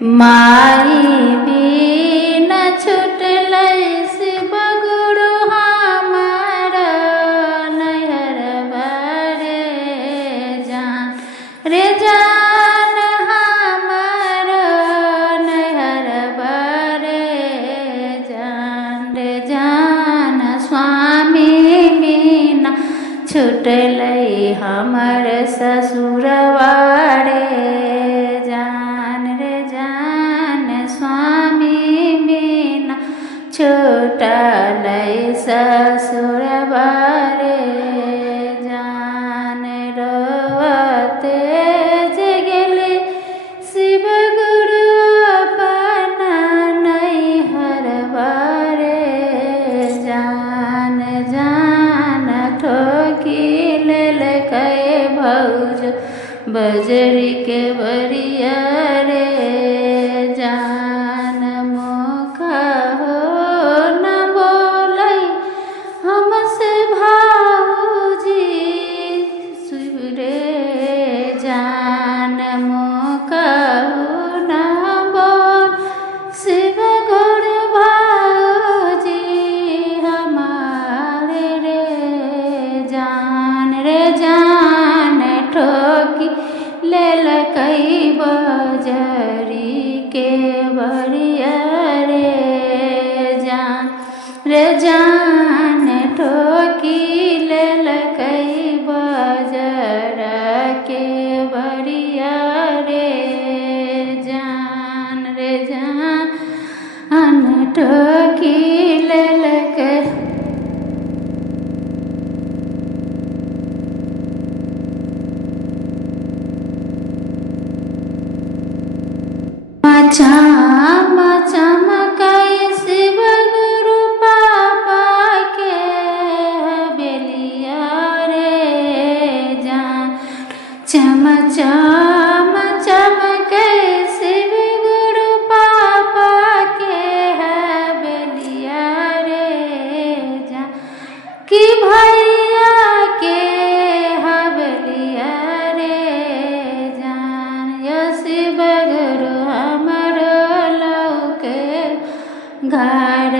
माई बिना छुटल शिव गुरु हमार नैहर बारे जान रे जान हमार नैहर बारे जान रे जान स्वामी बिना छुटल हमर ससुरवारे जान रे जान स्वामी बिना छुटल ससुरवारे जान रोवते जे गेले शिव गुरु अपना नैहर बारे जान जान ठोकी लेलकै भौज बजरी के बरिया रे जान मुखा हो न बोलै हमसे भाऊजी शिव रे जान मुखा हो न बोल शिव गुरु भाऊजी हमारे रे जान ठोकी लेलकै बजरी के बरिया रे जान ठोकी लेलकै बजर के बरिया रे जान ठोकी लेलकै चमकै शिव गुरु पापा के बेलिया रे जान चमकै शिव गुरु पापा के बेलिया रे जान कि भैया के हबलिया रे जान यो शिव गुरु घर